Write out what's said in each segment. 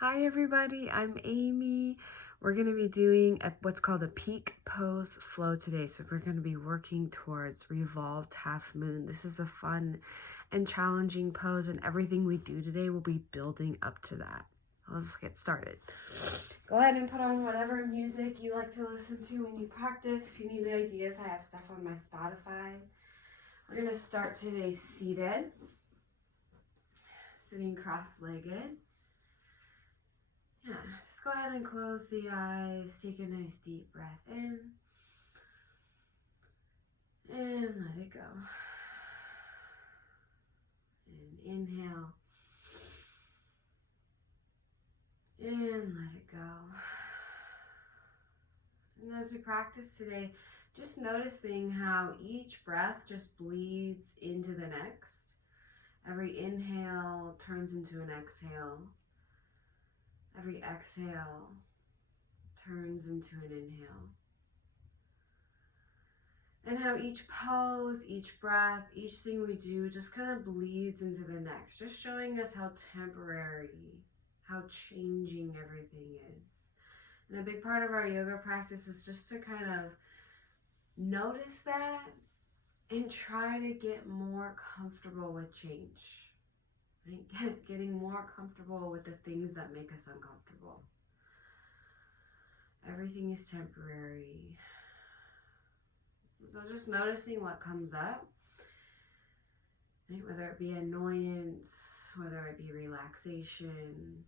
Hi everybody, I'm Amy. We're going to be doing what's called a peak pose flow today. So we're going to be working towards revolved half moon. This is a fun and challenging pose, and everything we do today will be building up to that. Let's get started. Go ahead and put on whatever music you like to listen to when you practice. If you need ideas, I have stuff on my Spotify. We're going to start today seated, sitting cross-legged. Yeah, just go ahead and close the eyes. Take a nice deep breath in. And let it go. And inhale. And let it go. And as we practice today, just noticing how each breath just bleeds into the next. Every inhale turns into an exhale. Every exhale turns into an inhale. And how each pose, each breath, each thing we do just kind of bleeds into the next, just showing us how temporary, how changing everything is. And a big part of our yoga practice is just to kind of notice that and try to get more comfortable with change. Right? Getting more comfortable with the things that make us uncomfortable. Everything is temporary. So just noticing what comes up, right? Whether it be annoyance, whether it be relaxation,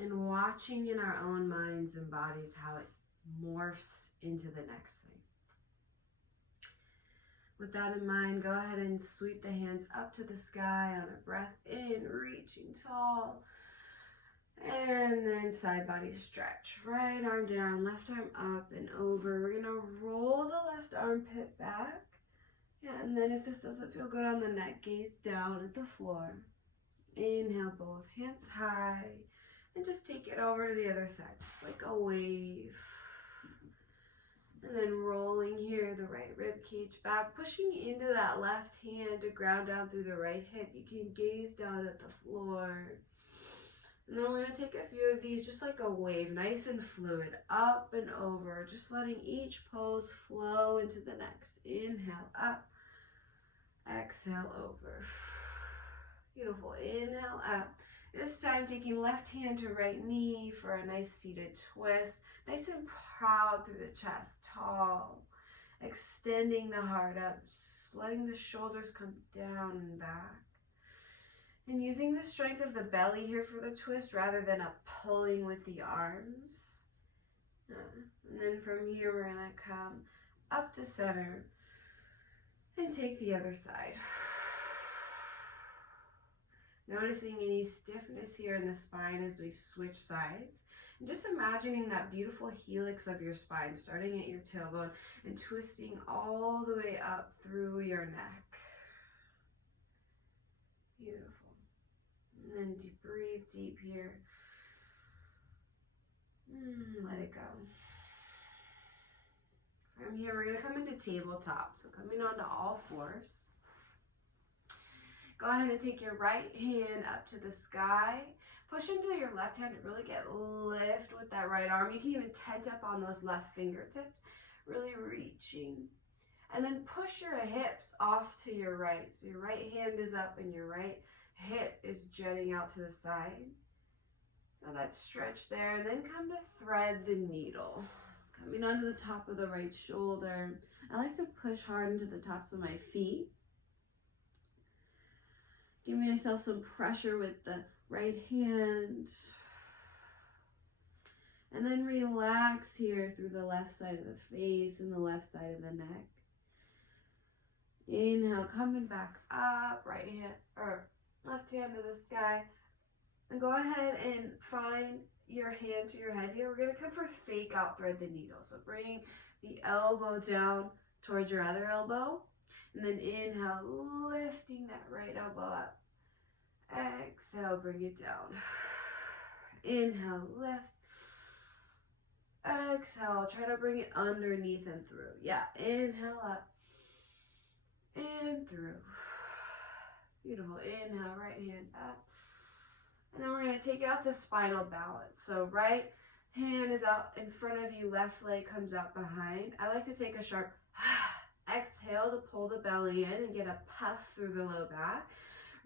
and watching in our own minds and bodies how it morphs into the next thing. With that in mind, go ahead and sweep the hands up to the sky on a breath in, reaching tall. And then side body stretch. Right arm down, left arm up and over. We're going to roll the left armpit back. Yeah, and then if this doesn't feel good on the neck, gaze down at the floor. Inhale, both hands high. And just take it over to the other side, just like a wave. And then rolling here, the right rib cage back, pushing into that left hand to ground down through the right hip. You can gaze down at the floor. And then we're going to take a few of these just like a wave, nice and fluid, up and over, just letting each pose flow into the next. Inhale, up. Exhale, over. Beautiful. Inhale, up. This time taking left hand to right knee for a nice seated twist. Nice and proud through the chest, tall. Extending the heart up, letting the shoulders come down and back. And using the strength of the belly here for the twist rather than a pulling with the arms. And then from here we're going to come up to center and take the other side. Noticing any stiffness here in the spine as we switch sides. And just imagining that beautiful helix of your spine, starting at your tailbone and twisting all the way up through your neck. Beautiful. And then breathe deep here. Let it go. From here, we're going to come into tabletop. So coming onto all fours. Go ahead and take your right hand up to the sky. Push into your left hand to really get lift with that right arm. You can even tent up on those left fingertips. Really reaching. And then push your hips off to your right. So your right hand is up and your right hip is jutting out to the side. Now that stretch there. And then come to thread the needle. Coming onto the top of the right shoulder. I like to push hard into the tops of my feet. Giving myself some pressure with the right hand. And then relax here through the left side of the face and the left side of the neck. Inhale, coming back up, right hand or left hand to the sky. And go ahead and find your hand to your head here. We're going to come for fake out thread the needle. So bring the elbow down towards your other elbow. And then inhale, lifting that right elbow up. Exhale, bring it down. Inhale, lift. Exhale, try to bring it underneath and through. Yeah, inhale up and through. Beautiful. Inhale, right hand up. And then we're going to take it out to spinal balance. So right hand is out in front of you, left leg comes out behind. I like to take a sharp exhale to pull the belly in and get a puff through the low back.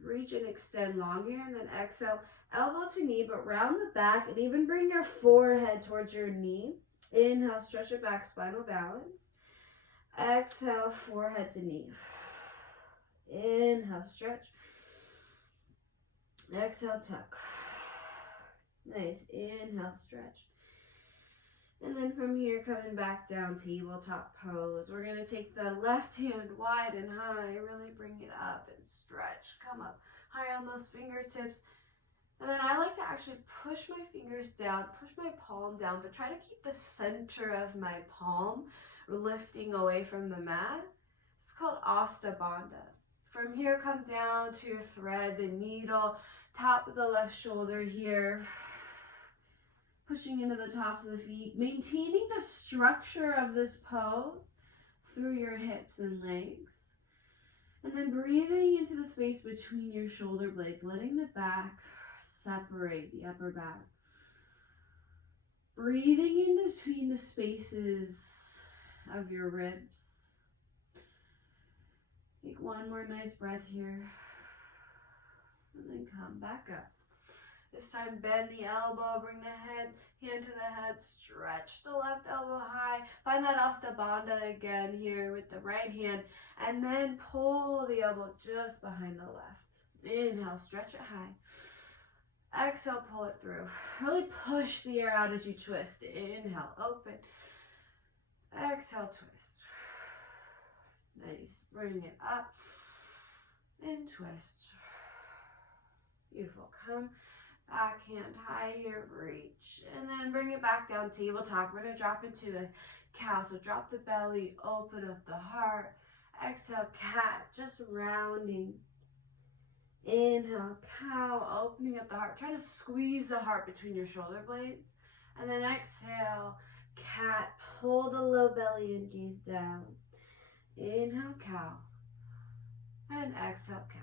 Reach and extend long here, and then exhale, elbow to knee, but round the back and even bring your forehead towards your knee. Inhale, stretch it back, spinal balance. Exhale, forehead to knee. Inhale, stretch. Exhale, tuck. Nice. Inhale, stretch. And then from here, coming back down, tabletop pose. We're going to take the left hand wide and high. Really bring it up and stretch. Come up high on those fingertips. And then I like to actually push my fingers down, push my palm down, but try to keep the center of my palm lifting away from the mat. It's called Asta Bandha. From here, come down to your thread, the needle, top of the left shoulder here. Pushing into the tops of the feet, maintaining the structure of this pose through your hips and legs. And then breathing into the space between your shoulder blades, letting the back separate the upper back. Breathing in between the spaces of your ribs. Take one more nice breath here. And then come back up. This time bend the elbow, bring the hand to the head, stretch the left elbow high. Find that Asta Bandha again here with the right hand, and then pull the elbow just behind the left. Inhale, stretch it high. Exhale, pull it through. Really push the air out as you twist. Inhale, open. Exhale, twist. Nice. Bring it up and twist. Beautiful. Come back, hand high here, reach, and then bring it back down, tabletop. We're going to drop into a cow, so drop the belly, open up the heart. Exhale, cat, just rounding. Inhale, cow, opening up the heart. Try to squeeze the heart between your shoulder blades. And then exhale, cat, pull the low belly and gaze down. Inhale, cow, and exhale, cat.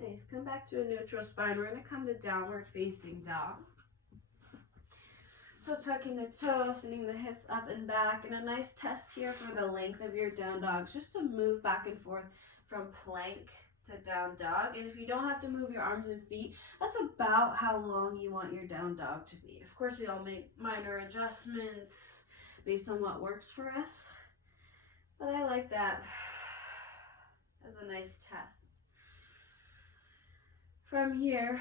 Nice. Come back to a neutral spine. We're going to come to downward facing dog. So tucking the toes, sending the hips up and back, and a nice test here for the length of your down dog, just to move back and forth from plank to down dog. And if you don't have to move your arms and feet, that's about how long you want your down dog to be. Of course, we all make minor adjustments based on what works for us, but I like that as a nice test. From here,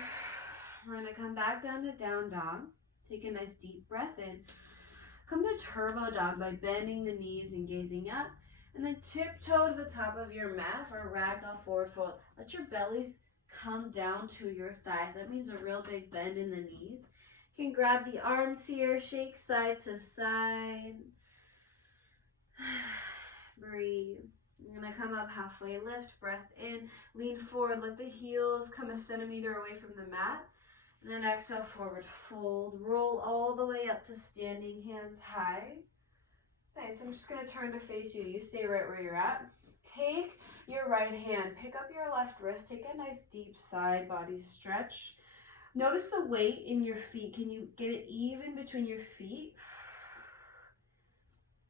we're going to come back down to down dog. Take a nice deep breath in. Come to turbo dog by bending the knees and gazing up. And then tiptoe to the top of your mat for a ragdoll forward fold. Let your bellies come down to your thighs. That means a real big bend in the knees. You can grab the arms here, shake side to side. Breathe. You're going to come up halfway, lift, breath in, lean forward, let the heels come a centimeter away from the mat. And then exhale, forward fold, roll all the way up to standing, hands high. Nice, I'm just going to turn to face you. You stay right where you're at. Take your right hand, pick up your left wrist, take a nice deep side body stretch. Notice the weight in your feet. Can you get it even between your feet?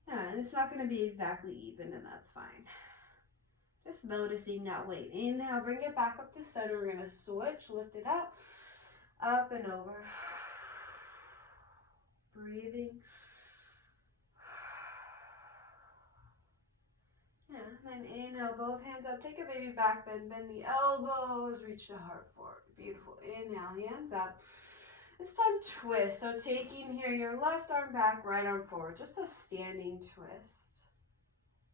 Yeah, and it's not going to be exactly even, and that's fine. Just noticing that weight. Inhale, bring it back up to center. We're going to switch, lift it up and over. Breathing. Yeah, then inhale, both hands up. Take a baby back bend. Bend the elbows, reach the heart forward. Beautiful. Inhale, hands up. This time twist. So taking here your left arm back, right arm forward. Just a standing twist.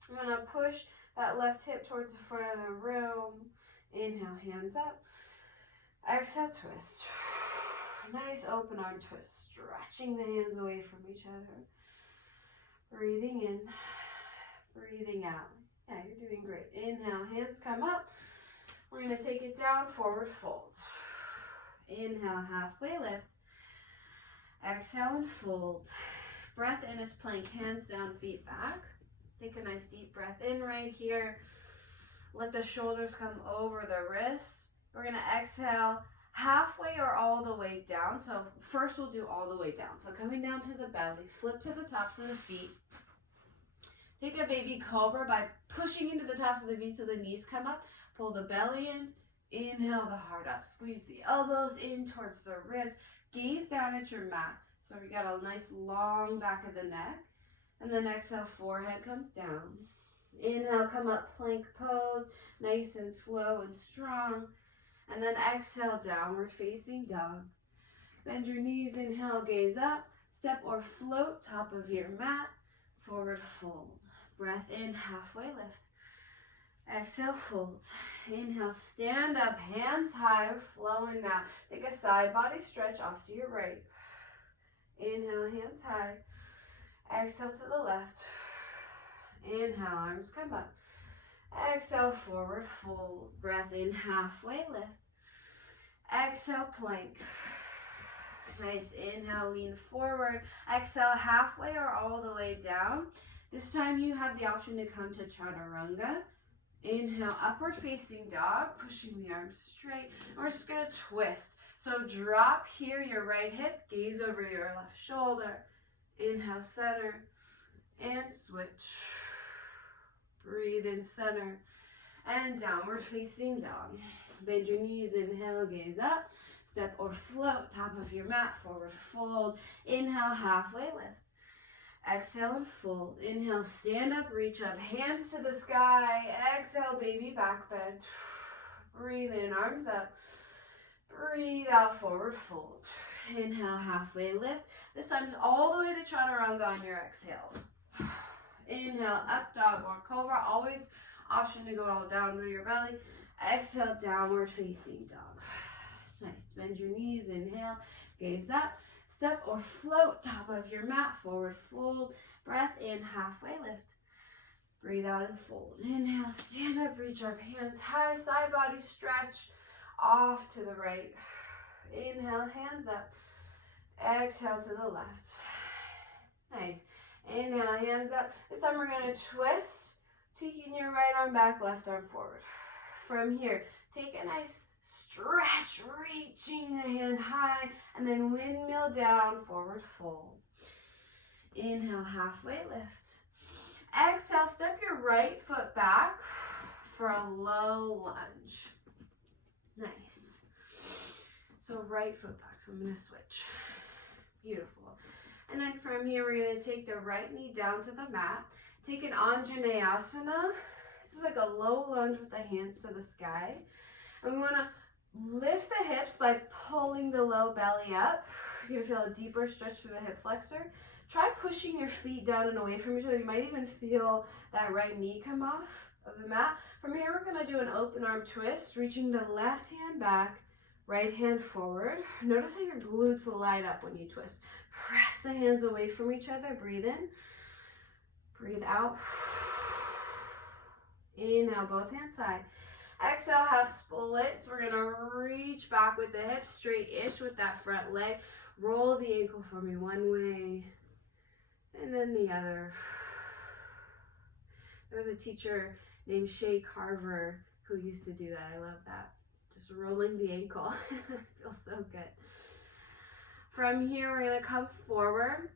I'm going to push that left hip towards the front of the room. Inhale, hands up. Exhale, twist. Nice open arm twist. Stretching the hands away from each other. Breathing in. Breathing out. Yeah, you're doing great. Inhale, hands come up. We're going to take it down, forward fold. Inhale, halfway lift. Exhale and fold. Breath in is plank, hands down, feet back. Take a nice deep breath in right here. Let the shoulders come over the wrists. We're going to exhale, halfway or all the way down. So first we'll do all the way down. So coming down to the belly, flip to the tops of the feet. Take a baby cobra by pushing into the tops of the feet so the knees come up. Pull the belly in. Inhale the heart up. Squeeze the elbows in towards the ribs. Gaze down at your mat. So we got a nice long back of the neck. And then exhale, forehead comes down. Inhale, come up, plank pose. Nice and slow and strong. And then exhale, downward facing dog. Bend your knees, inhale, gaze up. Step or float, top of your mat. Forward fold. Breath in, halfway lift. Exhale, fold. Inhale, stand up, hands high, flowing now. Take a side body stretch off to your right. Inhale, hands high. Exhale to the left. Inhale, arms come up. Exhale, forward fold. Breath in, halfway lift. Exhale, plank. Nice. Inhale, lean forward. Exhale, halfway or all the way down. This time you have the option to come to chaturanga. Inhale, upward facing dog, pushing the arms straight. We're just going to twist. So drop here your right hip, gaze over your left shoulder. Inhale, center, and switch. Breathe in, center, and downward facing dog. Bend your knees, inhale, gaze up. Step or float, top of your mat, forward fold. Inhale, halfway lift. Exhale and fold. Inhale, stand up, reach up, hands to the sky. Exhale, baby back bend. Breathe in, arms up. Breathe out, forward fold. Inhale, halfway lift. This time all the way to chaturanga on your exhale. Inhale, up dog or cobra. Always option to go all down to your belly. Exhale, downward facing dog. Nice. Bend your knees, inhale, gaze up. Step or float, top of your mat, forward fold. Breath in, halfway lift. Breathe out and fold. Inhale, stand up, reach up, hands high, side body stretch off to the right. Inhale, hands up. Exhale to the left. Nice. Inhale, hands up. This time we're going to twist, taking your right arm back, left arm forward. From here, take a nice stretch, reaching the hand high, and then windmill down, forward fold. Inhale, halfway lift. Exhale, step your right foot back for a low lunge. Nice. So right foot back, so I'm going to switch. Beautiful. And then from here, we're going to take the right knee down to the mat. Take an Anjaneyasana. This is like a low lunge with the hands to the sky. And we want to lift the hips by pulling the low belly up. You're going to feel a deeper stretch through the hip flexor. Try pushing your feet down and away from each other. You might even feel that right knee come off of the mat. From here, we're going to do an open arm twist, reaching the left hand back, right hand forward. Notice how your glutes light up when you twist. Press the hands away from each other. Breathe in. Breathe out. Inhale, both hands high. Exhale, half splits. We're going to reach back with the hips straight-ish with that front leg. Roll the ankle for me one way and then the other. There was a teacher named Shay Carver who used to do that. I love that. Just rolling the ankle. Feels so good. From here, we're going to come forward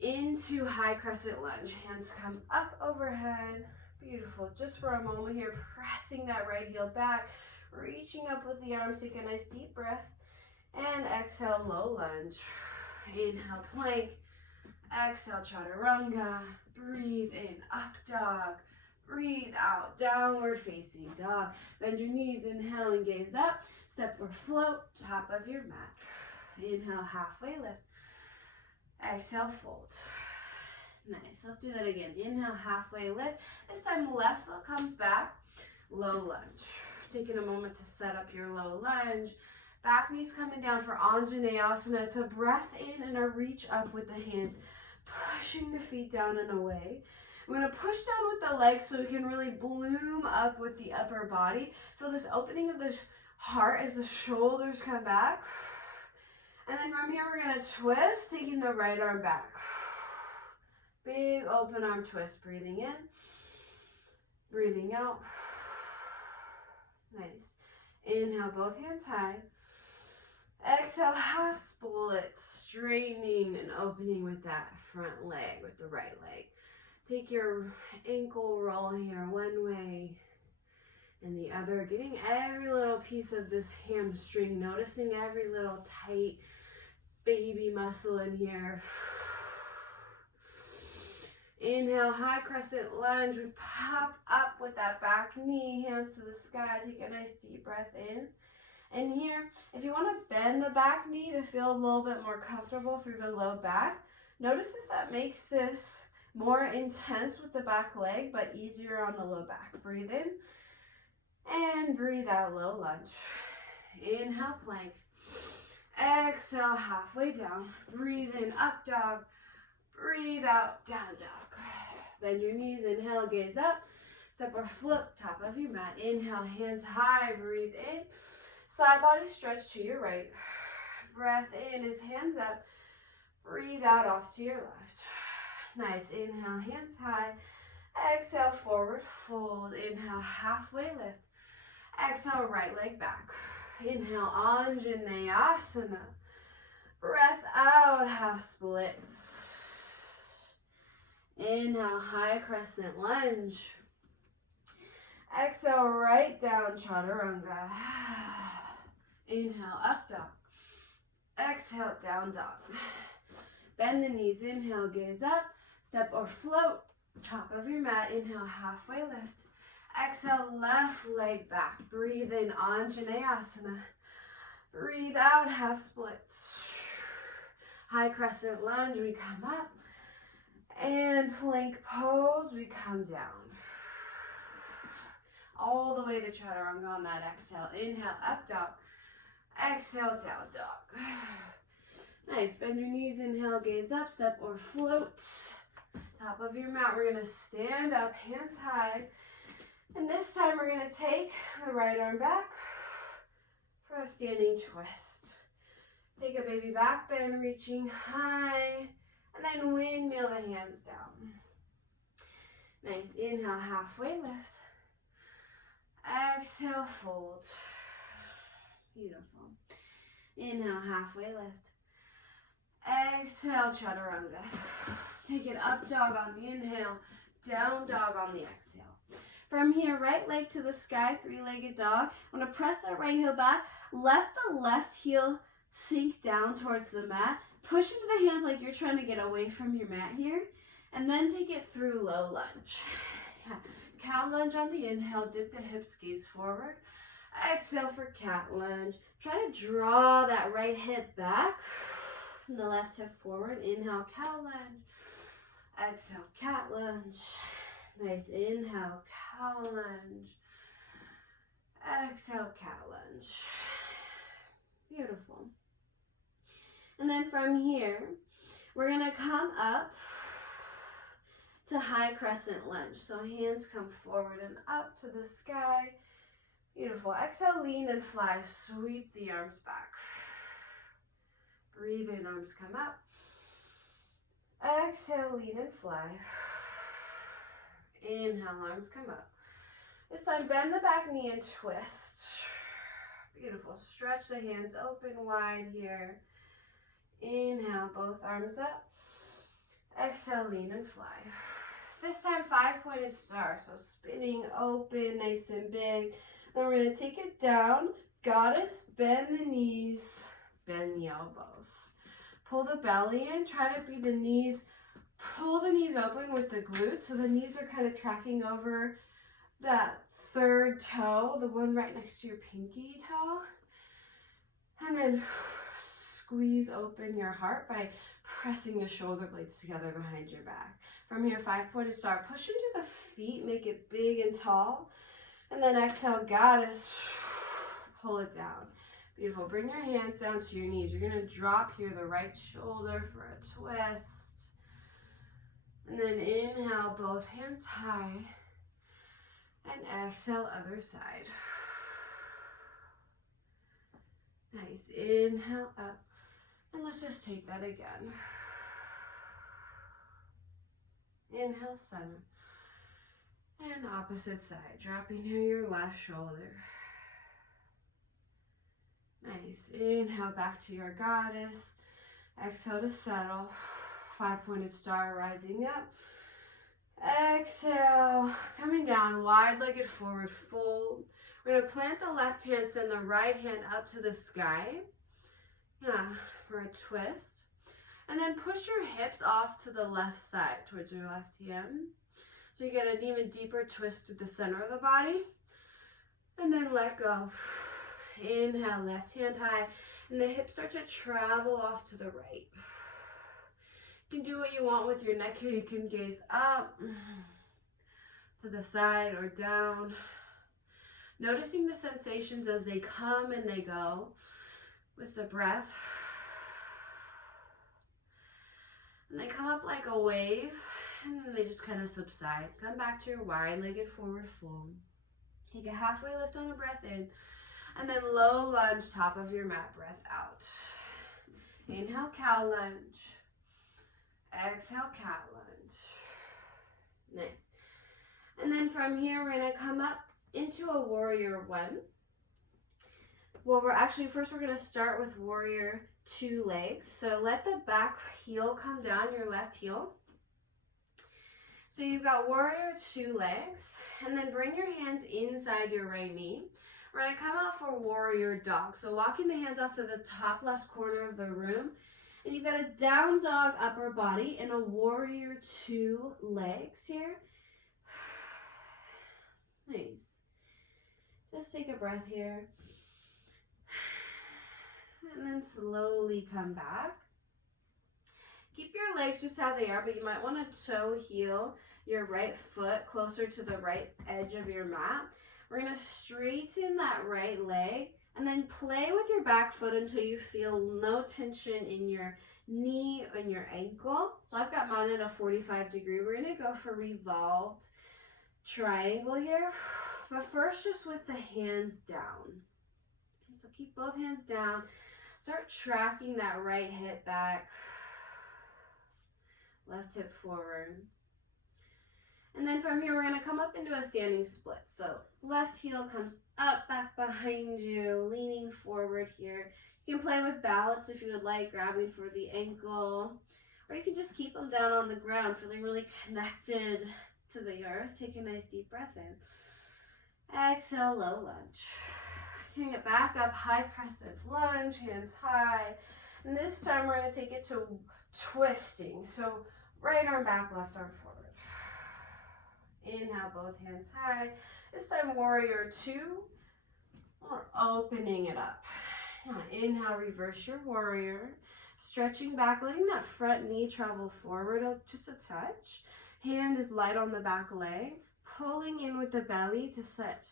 into high crescent lunge. Hands come up overhead. Beautiful. Just for a moment here, pressing that right heel back, reaching up with the arms. Take a nice deep breath. And exhale, low lunge. Inhale, plank. Exhale, chaturanga. Breathe in, up dog. Breathe out, downward facing dog. Bend your knees, inhale and gaze up. Step or float, top of your mat. Inhale, halfway lift. Exhale, fold. Nice. Let's do that again. Inhale, halfway lift. This time, left foot comes back. Low lunge. Taking a moment to set up your low lunge. Back knees coming down for Anjaneyasana. It's a breath in and a reach up with the hands. Pushing the feet down and away. I'm going to push down with the legs so we can really bloom up with the upper body. Feel this opening of the heart as the shoulders come back. And then from here, we're going to twist, taking the right arm back. Big open arm twist. Breathing in. Breathing out. Nice. Inhale, both hands high. Exhale, half split, straightening and opening with that front leg, with the right leg. Take your ankle roll here one way and the other, getting every little piece of this hamstring, noticing every little tight baby muscle in here. Inhale, high crescent lunge. We pop up with that back knee, hands to the sky. Take a nice deep breath in. And here, if you want to bend the back knee to feel a little bit more comfortable through the low back, notice if that makes this more intense with the back leg, but easier on the low back. Breathe in and breathe out, low lunge. Inhale, plank. Exhale, halfway down. Breathe in, up dog. Breathe out, down dog. Bend your knees, inhale, gaze up. Step or float, top of your mat. Inhale, hands high, breathe in. Side body stretch to your right. Breath in is hands up. Breathe out off to your left. Nice, inhale, hands high. Exhale, forward fold. Inhale, halfway lift. Exhale, right leg back. Inhale, Anjaneyasana. Breath out, half splits. Inhale, high crescent lunge. Exhale, right down, chaturanga. Inhale, up dog. Exhale, down dog. Bend the knees, inhale, gaze up. Step or float, top of your mat. Inhale, halfway lift. Exhale, left leg back. Breathe in, Anjaneyasana. Breathe out, half splits. High crescent lunge, we come up. And plank pose, we come down. All the way to chaturanga on that exhale. Inhale, up dog. Exhale, down dog. Nice, bend your knees, inhale, gaze up, step or float. Top of your mat, we're gonna stand up, hands high. And this time we're gonna take the right arm back for a standing twist. Take a baby back bend, reaching high. And then windmill the hands down. Nice, inhale, halfway lift. Exhale, fold. Beautiful. Inhale, halfway lift. Exhale, chaturanga. Take it up dog on the inhale, down dog on the exhale. From here, right leg to the sky, three-legged dog. I'm going to press that right heel back. Let the left heel sink down towards the mat. Push into the hands like you're trying to get away from your mat here. And then take it through low lunge. Yeah. Cow lunge on the inhale. Dip the hips, gaze forward. Exhale for cat lunge. Try to draw that right hip back. And the left hip forward. Inhale, cow lunge. Exhale, cat lunge. Nice. Inhale, cow lunge. Exhale, cat lunge. Beautiful. And then from here, we're going to come up to high crescent lunge. So hands come forward and up to the sky. Beautiful. Exhale, lean and fly. Sweep the arms back. Breathe in, arms come up. Exhale, lean and fly. Inhale, arms come up. This time, bend the back knee and twist. Beautiful. Stretch the hands open wide here. Inhale, both arms up. Exhale, lean and fly. This time, 5-pointed star. So spinning open, nice and big. Then we're going to take it down. Goddess, bend the knees, bend the elbows. Pull the belly in. Try to be the knees. Pull the knees open with the glutes. So the knees are kind of tracking over that third toe, the one right next to your pinky toe. And then squeeze open your heart by pressing the shoulder blades together behind your back. From here, 5-pointed star. Push into the feet, make it big and tall. And then exhale, goddess. Pull it down. Beautiful. Bring your hands down to your knees. You're going to drop here the right shoulder for a twist. And then inhale, both hands high. And exhale, other side. Nice. Inhale up. And let's just take that again. Inhale, center. And opposite side. Dropping here your left shoulder. Nice. Inhale back to your goddess. Exhale to settle. 5-pointed star rising up. Exhale, coming down, wide-legged forward fold. We're going to plant the left hand, send the right hand up to the sky. Yeah, for a twist. And then push your hips off to the left side towards your left hand. So you get an even deeper twist through the center of the body. And then let go. Inhale, left hand high. And the hips start to travel off to the right. You can do what you want with your neck here. You can gaze up, to the side, or down. Noticing the sensations as they come and they go with the breath. And they come up like a wave, and then they just kind of subside. Come back to your wide-legged forward fold. Take a halfway lift on a breath in, and then low lunge, top of your mat, breath out. Inhale, cow lunge. Exhale, cat lunge. Nice. And then from here, we're going to come up into a warrior one. Well, first we're going to start with warrior 2 legs. So let the back heel come down, your left heel. So you've got warrior 2 legs, and then bring your hands inside your right knee. We're going to come out for warrior dog. So walking the hands off to the top left corner of the room, and you've got a down dog upper body and a warrior 2 legs here. Nice. Just take a breath here. And then slowly come back. Keep your legs just how they are, but you might want to toe heel your right foot closer to the right edge of your mat. We're going to straighten that right leg and then play with your back foot until you feel no tension in your knee and your ankle. So I've got mine at a 45 degree. We're going to go for revolved triangle here. But first, just with the hands down. So keep both hands down. Start tracking that right hip back. Left hip forward. And then from here, we're going to come up into a standing split. So left heel comes up, back behind you, leaning forward here. You can play with balance if you would like, grabbing for the ankle. Or you can just keep them down on the ground, feeling really connected to the earth. Take a nice deep breath in. Exhale, low lunge. Bring it back up, high crescent lunge, hands high. And this time we're going to take it to twisting. So right arm back, left arm forward. Inhale, both hands high. This time, warrior 2. We're opening it up. Now, inhale, reverse your warrior. Stretching back, letting that front knee travel forward just a touch. Hand is light on the back leg. Pulling in with the belly to set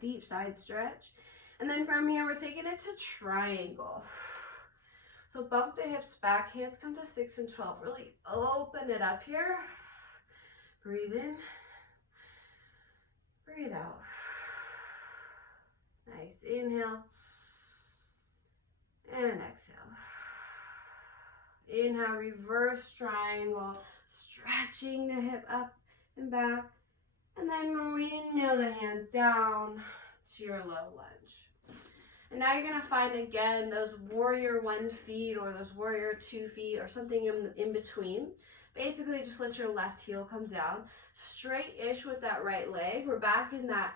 deep side stretch. And then from here, we're taking it to triangle. So bump the hips back, hands come to 6 and 12. Really open it up here. Breathe in. Breathe out. Nice. Inhale. And exhale. Inhale, reverse triangle. Stretching the hip up and back. And then windmill the hands down to your low lunge. And now you're going to find again those warrior 1 feet or those warrior 2 feet or something in between. Basically, just let your left heel come down. Straight-ish with that right leg. We're back in that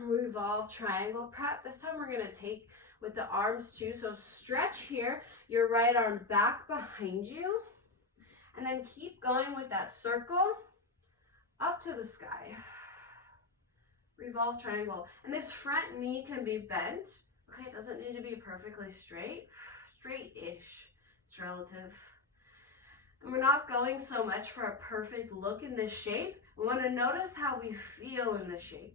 revolved triangle prep. This time we're going to take with the arms too. So stretch here, your right arm back behind you. And then keep going with that circle up to the sky. Revolve triangle. And this front knee can be bent. Okay, it doesn't need to be perfectly straight. Straight-ish. It's relative. And we're not going so much for a perfect look in this shape. We want to notice how we feel in the shape.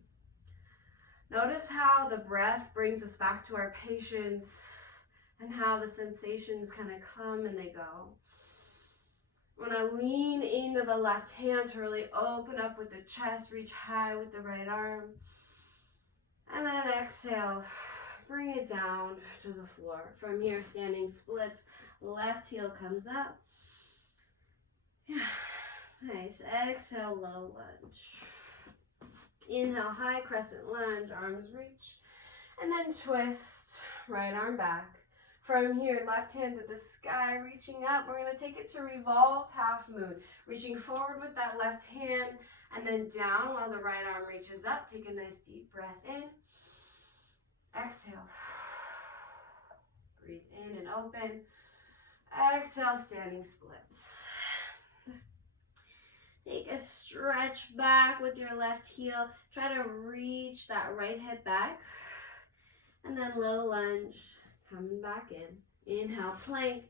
Notice how the breath brings us back to our patience and how the sensations kind of come and they go. We want to lean into the left hand to really open up with the chest, reach high with the right arm. And then exhale, bring it down to the floor. From here, standing splits, left heel comes up. Yeah, nice. Exhale, low lunge. Inhale, high crescent lunge, arms reach. And then twist, right arm back. From here, left hand to the sky, reaching up. We're going to take it to revolved half moon. Reaching forward with that left hand and then down while the right arm reaches up. Take a nice deep breath in. Exhale. Breathe in and open. Exhale, standing splits. Take a stretch back with your left heel. Try to reach that right hip back. And then low lunge. Coming back in. Inhale, plank.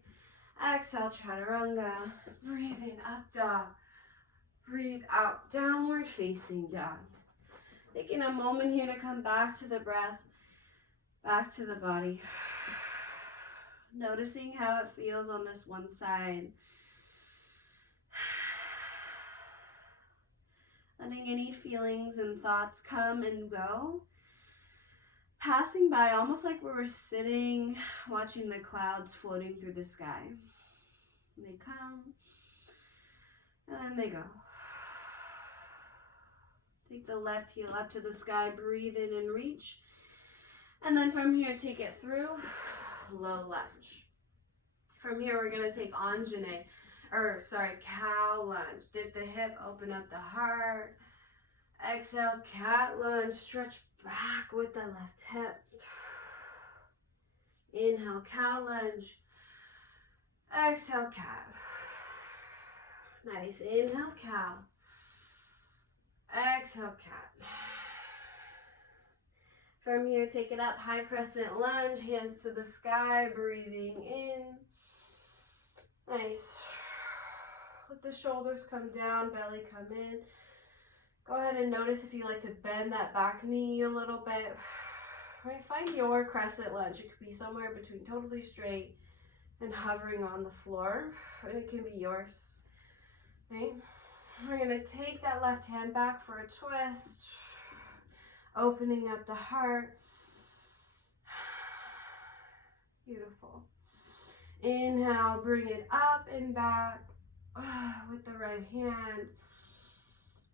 Exhale, chaturanga. Breathe in, up dog. Breathe out, downward facing dog. Taking a moment here to come back to the breath, back to the body. Noticing how it feels on this one side. Letting any feelings and thoughts come and go. Passing by almost like we were sitting, watching the clouds floating through the sky. They come, and then they go. Take the left heel up to the sky, breathe in and reach. And then from here, take it through, low lunge. From here, we're gonna take cow lunge. Dip the hip, open up the heart. Exhale, cat lunge, stretch back with the left hip. Inhale, cow lunge. Exhale, cat. Nice. Inhale, cow. Exhale, cat. From here, take it up, high crescent lunge, hands to the sky, breathing in. Nice. Let the shoulders come down, belly come in. Go ahead and notice if you like to bend that back knee a little bit. Right, find your crescent lunge. It could be somewhere between totally straight and hovering on the floor, and it can be yours. Right? We're going to take that left hand back for a twist, opening up the heart. Beautiful. Inhale, bring it up and back with the right hand.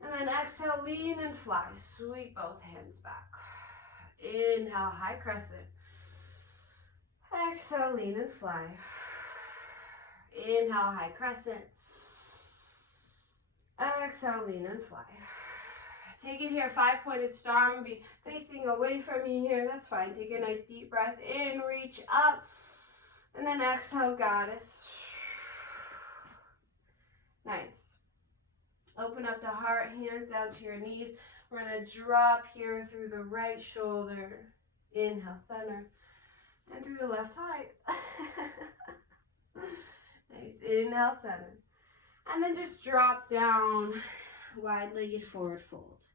And then exhale, lean and fly. Sweep both hands back. Inhale, high crescent. Exhale, lean and fly. Inhale, high crescent. Exhale, lean and fly. Take it here, 5-pointed star. I'm going to be facing away from you here. That's fine. Take a nice deep breath in, reach up. And then exhale, goddess. Nice. Open up the heart, hands down to your knees. We're going to drop here through the right shoulder. Inhale, center. And through the left thigh. Nice. Inhale, center. And then just drop down, wide-legged forward fold.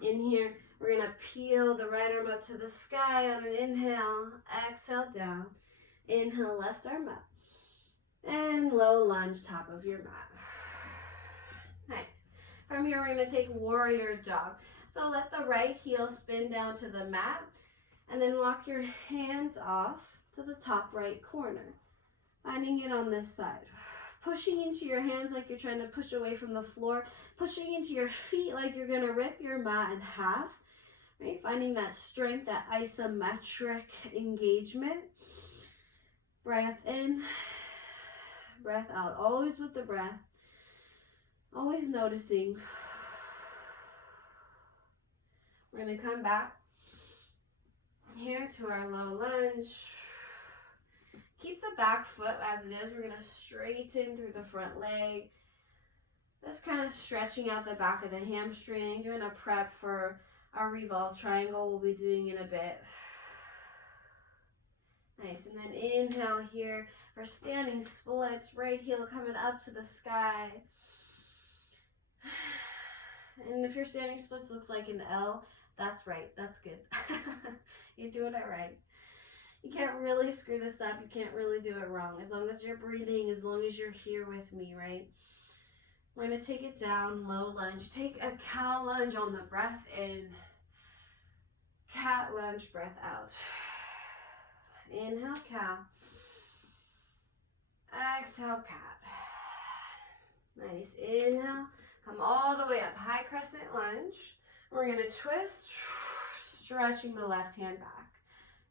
In here, we're going to peel the right arm up to the sky on an inhale. Exhale, down. Inhale, left arm up. And low lunge, top of your mat. Nice. From here, we're going to take warrior dog. So let the right heel spin down to the mat. And then walk your hands off to the top right corner. Finding it on this side. Pushing into your hands like you're trying to push away from the floor. Pushing into your feet like you're going to rip your mat in half. Right? Finding that strength, that isometric engagement. Breath in. Breath out. Always with the breath. Always noticing. We're going to come back here to our low lunge. Keep the back foot as it is. We're going to straighten through the front leg. Just kind of stretching out the back of the hamstring. Doing a prep for our revolved triangle we'll be doing in a bit. Nice. And then inhale here for standing splits. Right heel coming up to the sky. And if your standing splits looks like an L, that's right. That's good. You're doing it right. You can't really screw this up. You can't really do it wrong. As long as you're breathing, as long as you're here with me, right? We're going to take it down, low lunge. Take a cow lunge on the breath in. Cat lunge, breath out. Inhale, cow. Exhale, cat. Nice. Inhale. Come all the way up. High crescent lunge. We're going to twist. stretching the left hand back.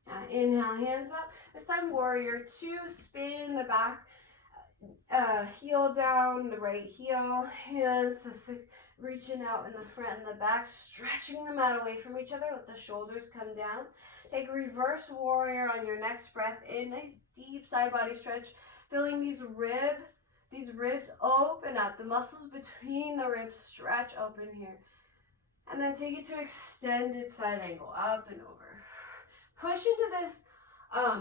Now inhale, hands up. This time warrior two, spin the back heel down, the right heel, hands reaching out in the front and the back, stretching them out away from each other. Let the shoulders come down. Take reverse warrior on your next breath in. Nice deep side body stretch, feeling these ribs open up. The muscles between the ribs stretch open here. And then take it to extended side angle, up and over. Push into this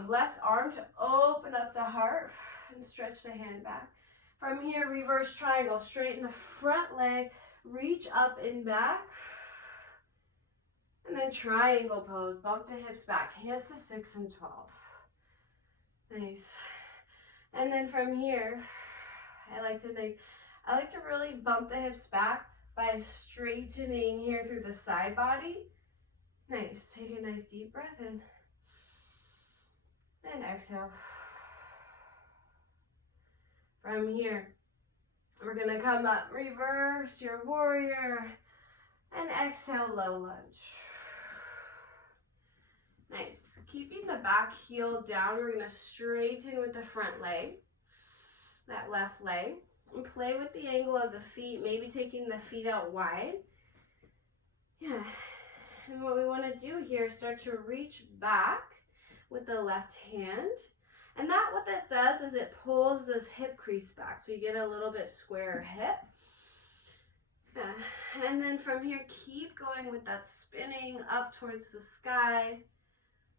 left arm to open up the heart and stretch the hand back. From here, reverse triangle, straighten the front leg, reach up and back. And then triangle pose, bump the hips back, hands to 6 and 12. Nice. And then from here, I like to really bump the hips back by straightening here through the side body. Nice. Take a nice deep breath in. And exhale. From here, we're going to come up, reverse your warrior, and exhale, low lunge. Nice. Keeping the back heel down, we're going to straighten with the front leg, that left leg, and play with the angle of the feet, maybe taking the feet out wide. Yeah. And what we want to do here is start to reach back with the left hand. And what that does is it pulls this hip crease back. So you get a little bit squarer hip. Yeah. And then from here, keep going with that spinning up towards the sky.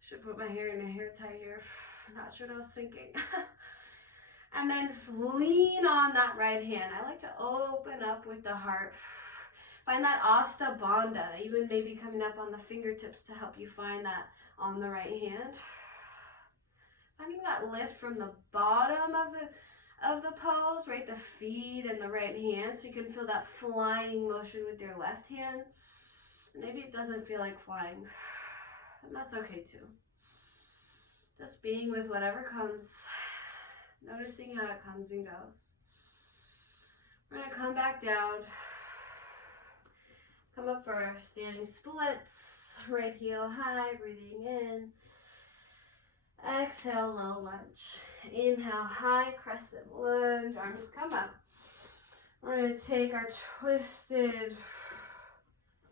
Should put my hair in a hair tie here. I'm not sure what I was thinking. And then lean on that right hand. I like to open up with the heart. Find that Asta Bandha, even maybe coming up on the fingertips to help you find that on the right hand. Finding that lift from the bottom of the pose, right? The feet and the right hand, so you can feel that flying motion with your left hand. Maybe it doesn't feel like flying, and that's okay too. Just being with whatever comes, noticing how it comes and goes. We're gonna come back down. Come up for standing splits, right heel high, breathing in. Exhale, low lunge. Inhale, high crescent lunge, arms come up. We're going to take our twisted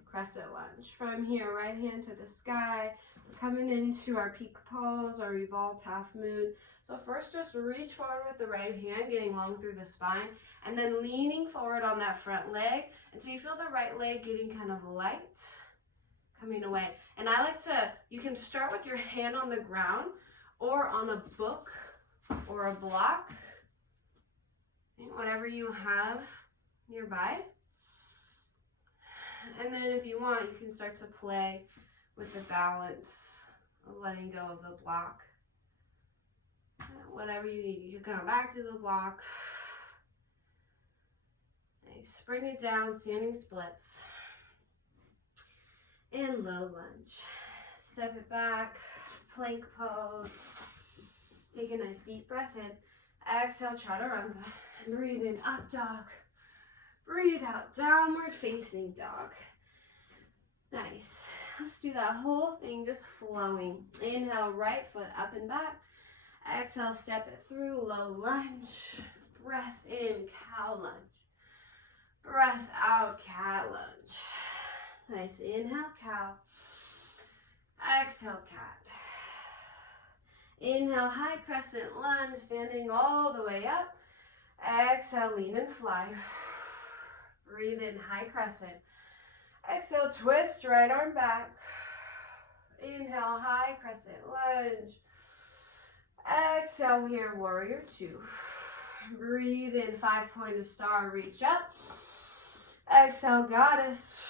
crescent lunge. From here, right hand to the sky. We're coming into our peak pose, our revolved half moon. So first, just reach forward with the right hand, getting long through the spine, and then leaning forward on that front leg until you feel the right leg getting kind of light, coming away. And I like to, you can start with your hand on the ground or on a book or a block, whatever you have nearby. And then if you want, you can start to play with the balance of letting go of the block. Whatever you need. You can come back to the block. Nice. Bring it down, standing splits. And low lunge. Step it back, plank pose. Take a nice deep breath in. Exhale, chaturanga. And breathe in, up dog. Breathe out, downward facing dog. Nice. Let's do that whole thing just flowing. Inhale, right foot up and back. Exhale, step it through, low lunge. Breath in, cow lunge. Breath out, cat lunge. Nice. Inhale, cow. Exhale, cat. Inhale, high crescent lunge, standing all the way up. Exhale, lean and fly. Breathe in, high crescent. Exhale, twist, right arm back. Inhale, high crescent lunge. Exhale here, warrior two. Breathe in, 5-pointed star, reach up. Exhale, goddess.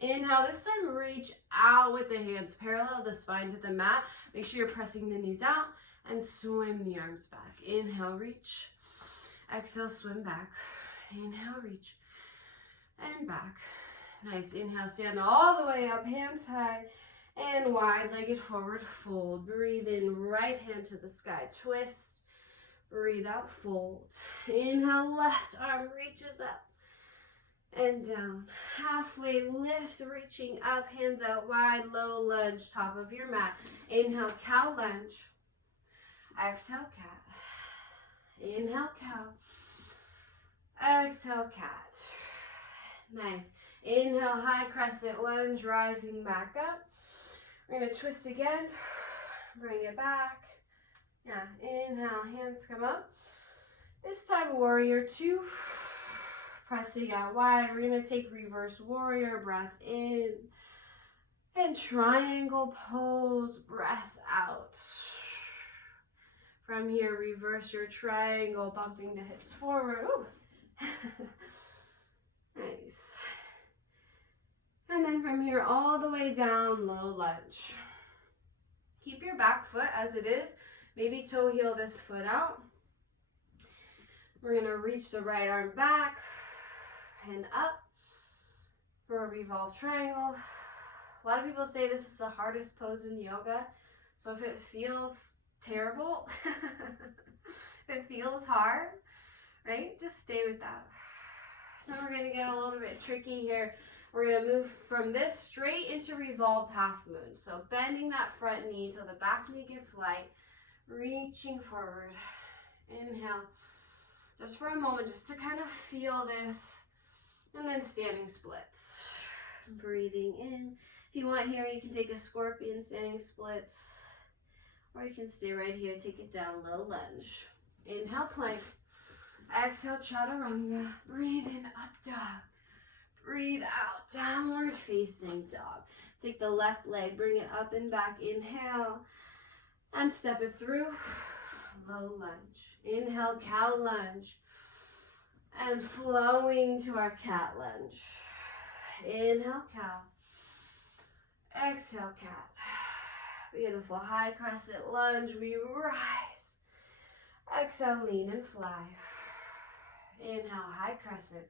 Inhale, this time reach out with the hands, parallel the spine to the mat. Make sure you're pressing the knees out and swim the arms back. Inhale, reach. Exhale, swim back. Inhale, reach. And back. Nice. Inhale, stand all the way up, hands high. And wide-legged forward fold. Breathe in, right hand to the sky. Twist. Breathe out, fold. Inhale, left arm reaches up. and down. Halfway lift, reaching up, hands out wide, low lunge, top of your mat. Inhale, cow lunge. Exhale, cat. Inhale, cow. Exhale, cat. Nice. Inhale, high crescent lunge, rising back up. We're going to twist again. Bring it back. Yeah, inhale, hands come up. This time, warrior two. Pressing out wide. We're going to take reverse warrior, breath in. And triangle pose, breath out. From here, reverse your triangle, bumping the hips forward. Ooh. Nice. And then from here, all the way down, low lunge. Keep your back foot as it is. Maybe toe heel this foot out. We're going to reach the right arm back and up for a revolved triangle. A lot of people say this is the hardest pose in yoga. So if it feels terrible, if it feels hard, right? Just stay with that. Then we're going to get a little bit tricky here. We're going to move from this straight into revolved half moon. So bending that front knee till the back knee gets light. Reaching forward. Inhale. Just for a moment, just to kind of feel this. And then standing splits. Breathing in. If you want here, you can take a scorpion standing splits. Or you can stay right here, take it down, low lunge. Inhale, plank. Exhale, chaturanga. Breathe in, up dog. Breathe out, downward facing dog. Take the left leg, bring it up and back. Inhale, and step it through. Low lunge. Inhale, cow lunge. And flowing to our cat lunge. Inhale, cow. Exhale, cat. Beautiful, high crescent lunge. We rise. Exhale, lean and fly. Inhale, high crescent.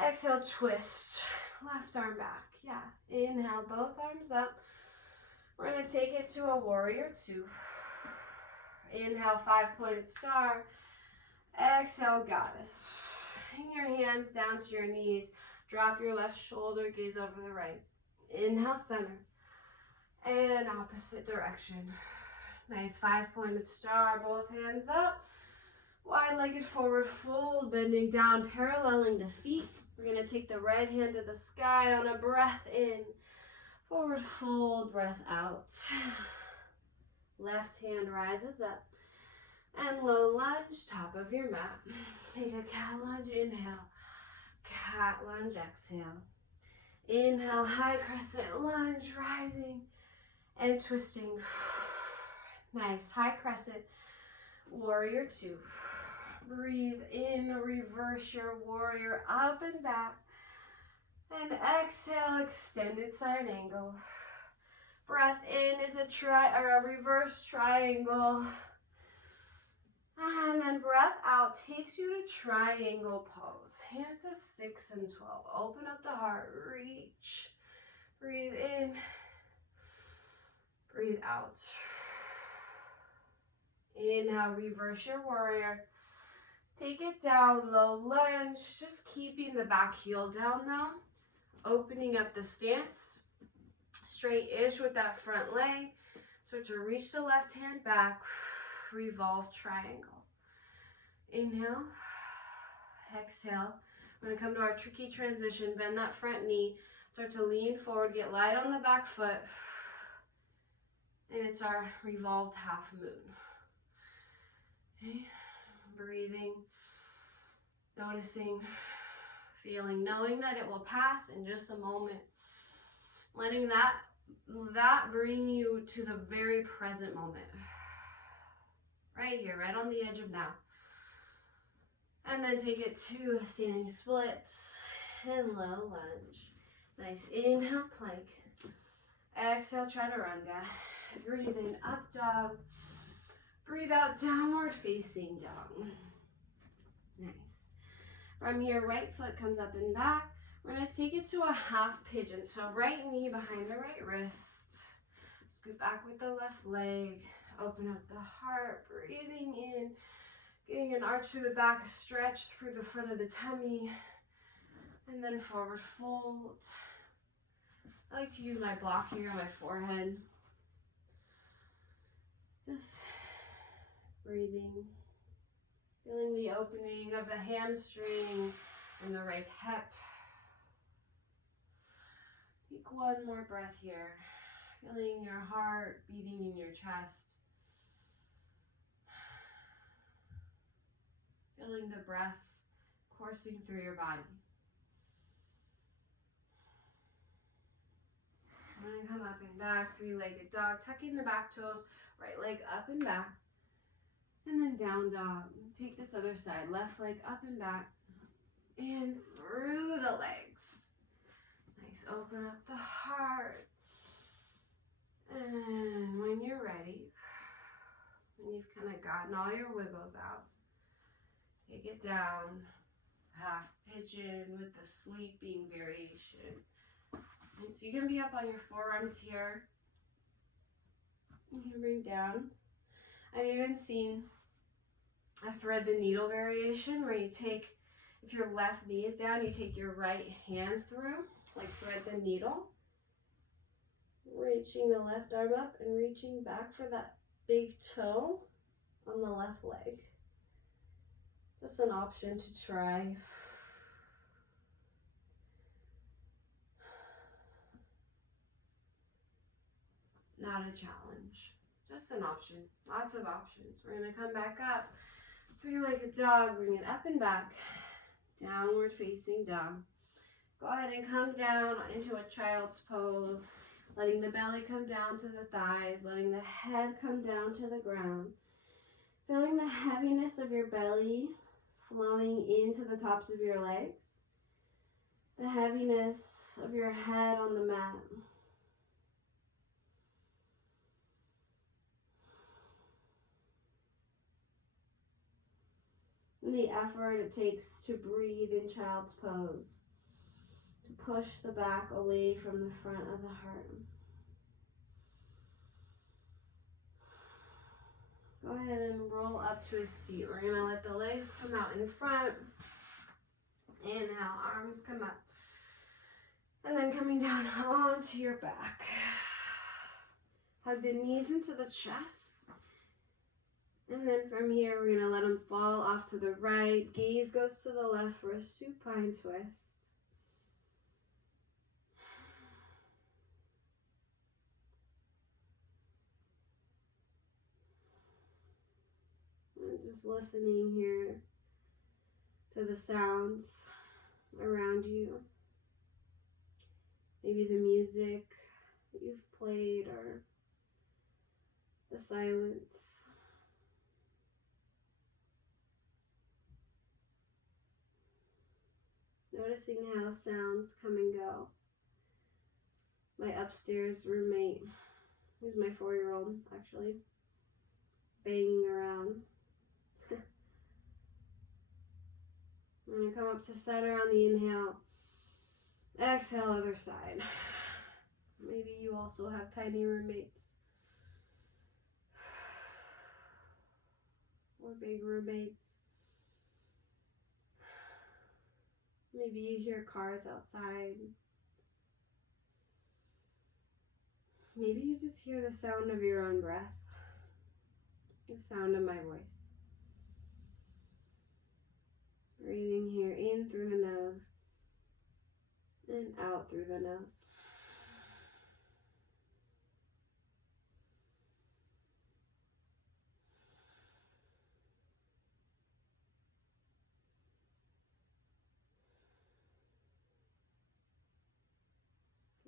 Exhale, twist. Left arm back. Yeah. Inhale, both arms up. We're going to take it to a warrior two. Inhale, 5-pointed star. Exhale, goddess. Hang your hands down to your knees. Drop your left shoulder, gaze over the right. Inhale, center. And opposite direction. Nice 5-pointed star. Both hands up. Wide-legged forward fold, bending down, paralleling the feet. We're going to take the right hand to the sky on a breath in. Forward fold, breath out. Left hand rises up. And low lunge, top of your mat. Take a cat lunge, inhale. Cat lunge, exhale. Inhale, high crescent lunge, rising and twisting. Nice, high crescent, warrior two. Breathe in, reverse your warrior up and back. And exhale, extended side angle. Breath in is a reverse triangle. And then breath out takes you to triangle pose. Hands to 6 and 12. Open up the heart, reach. Breathe in. Breathe out. Inhale, reverse your warrior. Take it down, low lunge. Just keeping the back heel down now. Opening up the stance. Straight-ish with that front leg. Start to reach the left hand back. Revolve triangle. Inhale. Exhale. We're going to come to our tricky transition. Bend that front knee. Start to lean forward. Get light on the back foot. And it's our revolved half moon. Okay. Breathing. Noticing. Feeling. Knowing that it will pass in just a moment. Letting that bring you to the very present moment. Right here, right on the edge of now. And then take it to standing splits and low lunge. Nice inhale, plank. Exhale, chaturanga. Breathe in, up dog. Breathe out, downward facing dog. Nice. From here, right foot comes up and back. We're going to take it to a half pigeon. So right knee behind the right wrist. Scoot back with the left leg. Open up the heart. Breathing in. Getting an arch through the back. A stretch through the front of the tummy. And then forward fold. I like to use my block here on my forehead. Just breathing. Feeling the opening of the hamstring and the right hip. Take one more breath here. Feeling your heart beating in your chest. Feeling the breath coursing through your body. And then come up and back, three-legged dog, tucking the back toes, right leg up and back. And then down dog. Take this other side, left leg up and back. And through the legs. Nice, open up the heart. And when you're ready, when you've kind of gotten all your wiggles out, take it down, half pigeon with the sleeping variation. And so you're going to be up on your forearms here. You can bring down. I've even seen a thread the needle variation where you take, if your left knee is down, you take your right hand through, like thread the needle. Reaching the left arm up and reaching back for that big toe on the left leg. Just an option to try. Not a challenge, just an option. Lots of options. We're going to come back up. Three-legged dog, bring it up and back. Downward facing dog. Go ahead and come down into a child's pose. Letting the belly come down to the thighs, letting the head come down to the ground. Feeling the heaviness of your belly flowing into the tops of your legs. The heaviness of your head on the mat. And the effort it takes to breathe in child's pose. To push the back away from the front of the heart. Go ahead and roll up to a seat. We're going to let the legs come out in front. Inhale, arms come up. And then coming down onto your back. Hug the knees into the chest. And then from here, we're going to let them fall off to the right. Gaze goes to the left for a supine twist. Just listening here to the sounds around you. Maybe the music that you've played or the silence. Noticing how sounds come and go. My upstairs roommate, who's my 4-year-old actually, banging around. I'm going to come up to center on the inhale. Exhale, other side. Maybe you also have tiny roommates. Or big roommates. Maybe you hear cars outside. Maybe you just hear the sound of your own breath. The sound of my voice. Breathing here in through the nose and out through the nose.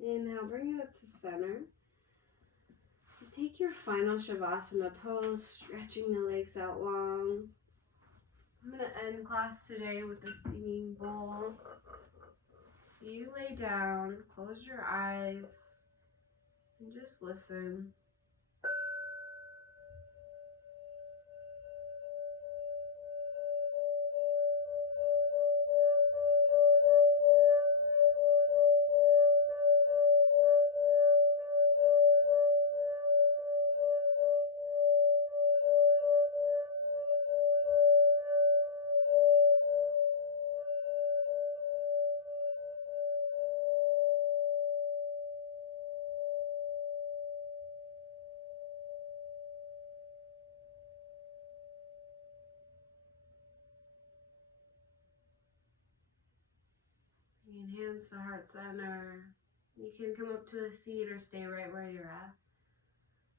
Inhale, bring it up to center. Take your final Shavasana pose, stretching the legs out long. I'm going to end class today with the singing bowl. So you lay down, close your eyes, and just listen. Bringing hands to heart center. You can come up to a seat or stay right where you're at.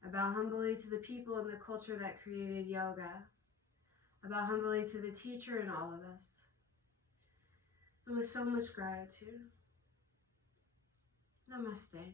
I bow humbly to the people and the culture that created yoga. I bow humbly to the teacher and all of us. And with so much gratitude. Namaste.